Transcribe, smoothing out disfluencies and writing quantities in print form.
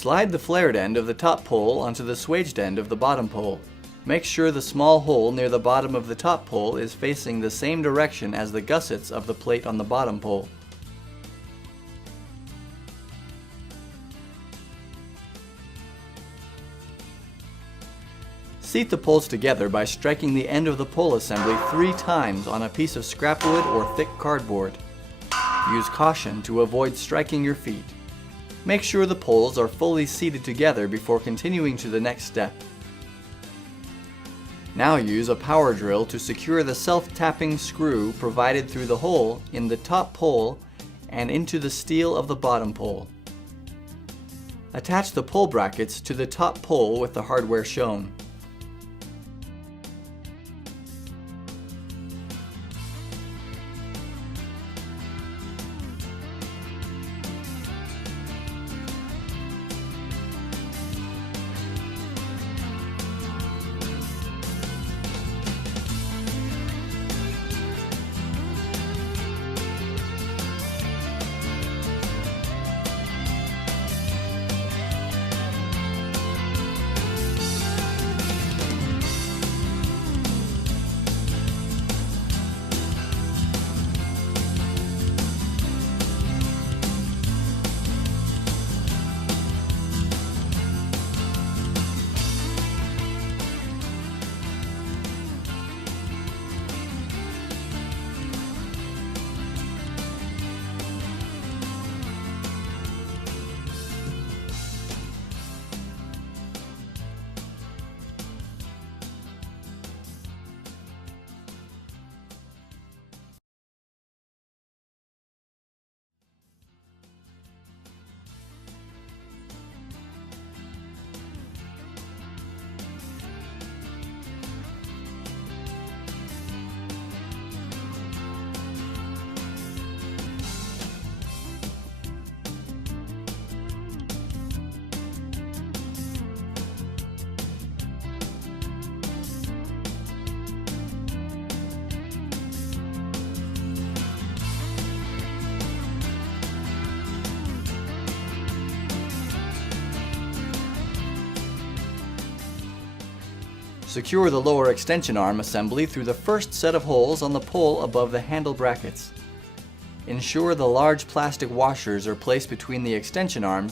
Slide the flared end of the top pole onto the swaged end of the bottom pole. Make sure the small hole near the bottom of the top pole is facing the same direction as the gussets of the plate on the bottom pole. Seat the poles together by striking the end of the pole assembly 3 times on a piece of scrap wood or thick cardboard. Use caution to avoid striking your feet. Make sure the poles are fully seated together before continuing to the next step. Now use a power drill to secure the self-tapping screw provided through the hole in the top pole and into the steel of the bottom pole. Attach the pole brackets to the top pole with the hardware shown. Secure the lower extension arm assembly through the first set of holes on the pole above the handle brackets. Ensure the large plastic washers are placed between the extension arms